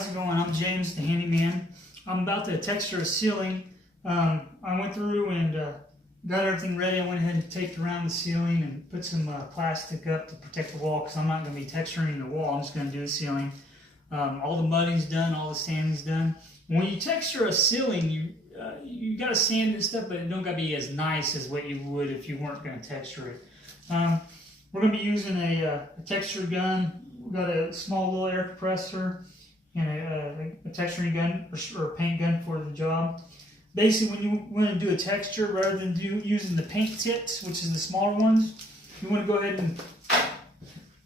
how's it going? I'm James, the handyman. I'm about to texture a ceiling. I went through and got everything ready. I went ahead and taped around the ceiling and put some plastic up to protect the wall because I'm not going to be texturing the wall. I'm just going to do the ceiling. All the mudding's done, all the sanding's done. When you texture a ceiling, you got to sand and stuff, but it don't got to be as nice as what you would if you weren't going to texture it. We're going to be using a texture gun. We've got a small little air compressor and a texturing gun or paint gun for the job. Basically, when you want to do a texture, rather than using the paint tips, which is the smaller ones, you want to go ahead and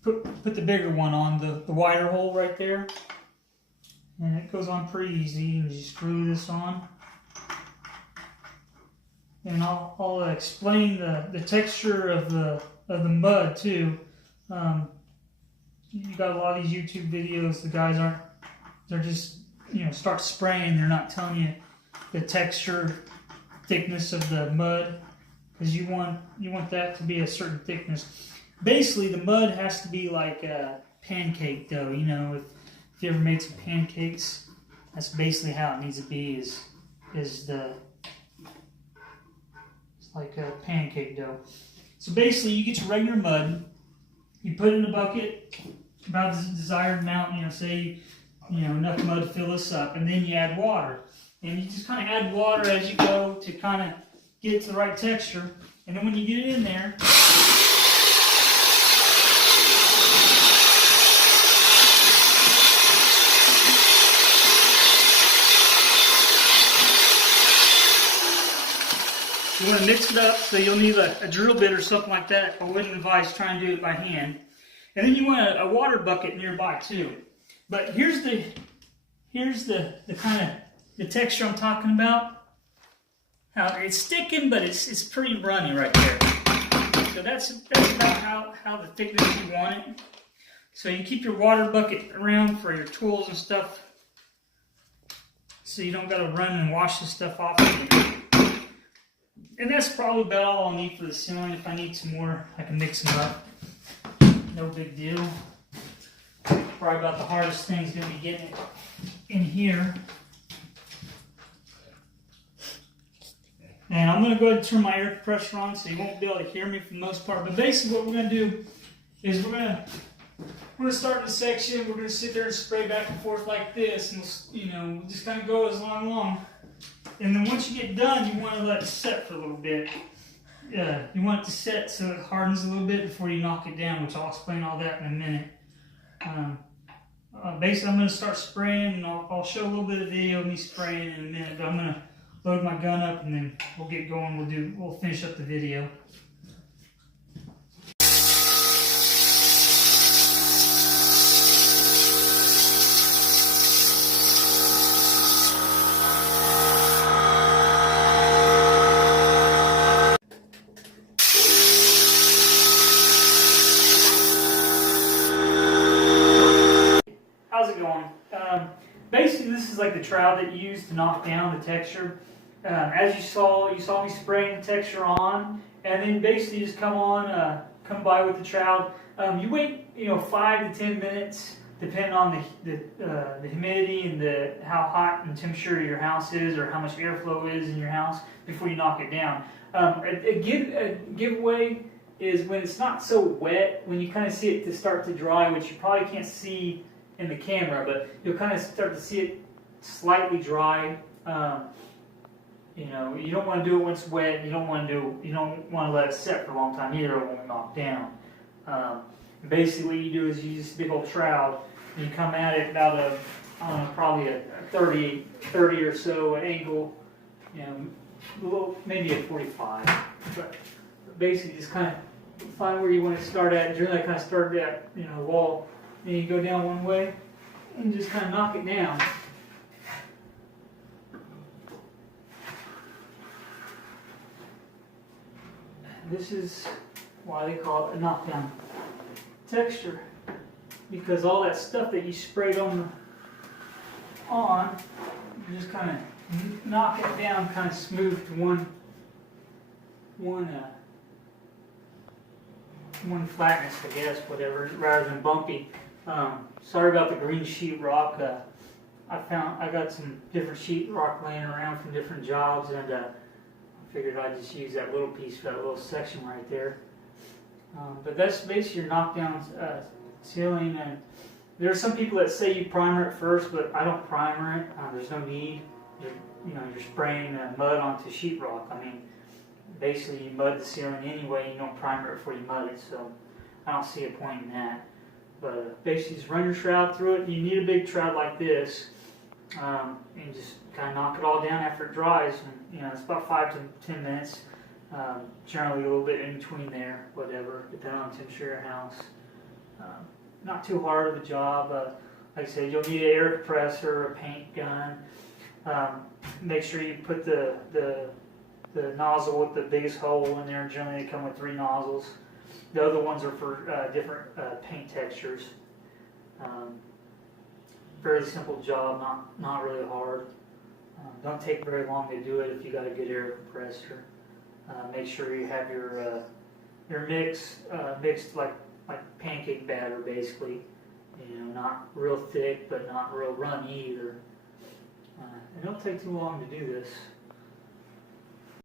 put the bigger one on the wider hole right there. And it goes on pretty easy. And you screw this on. And I'll explain the texture of the mud too. You got a lot of these YouTube videos. The guys they're just start spraying. They're not telling you the texture, thickness of the mud, because you want that to be a certain thickness. Basically, the mud has to be like a pancake dough. If you ever made some pancakes, that's basically how it needs to be. It's like a pancake dough. So basically, you get your regular mud, you put it in a bucket, about the desired amount, say, enough mud to fill this up, and then you add water. And you just kind of add water as you go to kind of get it to the right texture. And then when you get it in there, you want to mix it up, so you'll need a drill bit or something like that. I wouldn't advise trying to do it by hand. And then you want a water bucket nearby too. But here's the kind of the texture I'm talking about. How it's sticking, but it's pretty runny right there. So that's about how the thickness you want it. So you keep your water bucket around for your tools and stuff, so you don't got to run and wash this stuff off again. And that's probably about all I'll need for the ceiling. If I need some more, I can mix them up. No big deal. Probably about the hardest thing is going to be getting it in here. And I'm going to go ahead and turn my air compressor on so you won't be able to hear me for the most part. But basically what we're going to do is we're going to start this section. We're going to sit there and spray back and forth like this. And we'll just kind of go as long. And then once you get done, you want to let it set for a little bit. You want it to set so it hardens a little bit before you knock it down, which I'll explain all that in a minute. Basically, I'm going to start spraying, and I'll show a little bit of video of me spraying in a minute. But I'm going to load my gun up, and then we'll get going. We'll finish up the video. Basically, this is like the trowel that you use to knock down the texture. As you saw me spraying the texture on, and then basically just come by with the trowel. You wait, 5 to 10 minutes, depending on the humidity and how hot and temperature your house is, or how much airflow is in your house, before you knock it down. A giveaway is when it's not so wet, when you kind of see it to start to dry, which you probably can't see in the camera, but you'll kind of start to see it slightly dry. You don't want to do it when it's wet. You don't want to let it set for a long time either, or it won't knock down. Basically, what you do is you use this big old trowel, and you come at it about probably a 30 or so angle, maybe a 45. But basically, just kind of find where you want to start at. Generally, I kind of start at wall. Then you go down one way and just kind of knock it down. This is why they call it a knockdown texture, because all that stuff that you sprayed on, you just kind of knock it down, kind of smooth to one flatness, I guess, whatever, rather than bumpy. Sorry about the green sheetrock. I got some different sheetrock laying around from different jobs, and I figured I'd just use that little piece for that little section right there. But that's basically your knockdown ceiling. And there are some people that say you primer it first, but I don't primer it. There's no need. You're spraying mud onto sheetrock. I mean, basically you mud the ceiling anyway. You don't primer it before you mud it, so I don't see a point in that. But basically just run your shroud through it. You need a big shroud like this, and just kind of knock it all down after it dries. And it's about 5 to 10 minutes. Generally a little bit in between there, whatever, depending on the temperature of your house. Not too hard of a job. Like I said, you'll need an air compressor, a paint gun. Make sure you put the nozzle with the biggest hole in there. Generally they come with 3 nozzles. The other ones are for different paint textures. Fairly simple job, not really hard. Don't take very long to do it if you got a good air compressor. Make sure you have your mix mixed like pancake batter, basically. Not real thick, but not real runny either. It don't take too long to do this.